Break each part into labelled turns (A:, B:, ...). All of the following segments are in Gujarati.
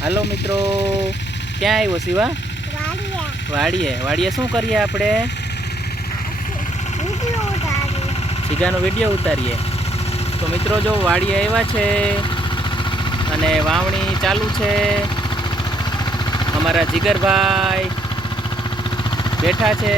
A: હાલો મિત્રો ક્યાં આવ્યો શિવા? વાડીએ વાડીએ શું કરીએ આપણે?
B: વિડિયો
A: વીડિયો ઉતારીએ. તો મિત્રો જો વાડીએ આવ્યા છે અને વાવણી ચાલુ છે. અમારા જીગરભાઈ બેઠા છે.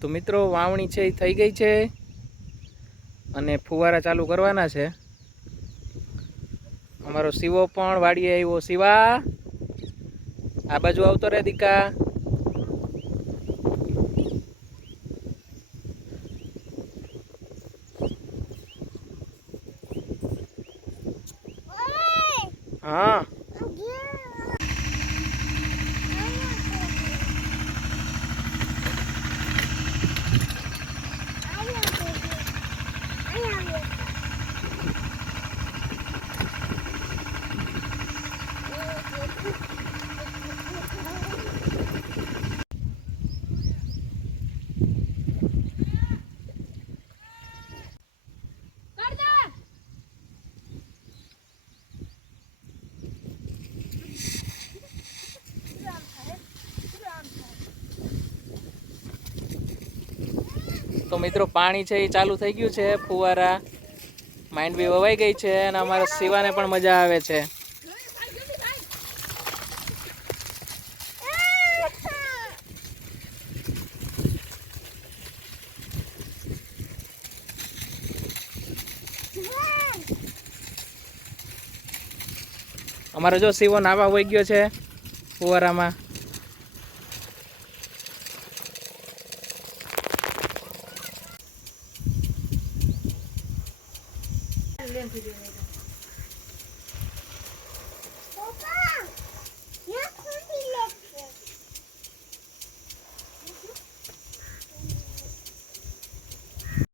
A: તો મિત્રો, વાવણી છે એ થઈ ગઈ છે અને ફુવારા ચાલુ કરવાના છે. અમારો શિવો પણ વાડીએ આવ્યો. શિવા, આ બાજુ આવતો રે દીકા. હા. તો મિત્રો પાણી છે એ ચાલુ થઈ ગયું છે, ફુવારા માઇન્ડ બી વવાઈ ગઈ છે અને અમારા શિવાને પણ મજા આવે છે. અમારો જો શિવો નાવા હોઈ ગયો છે ફુવારામાં. 练腿的那个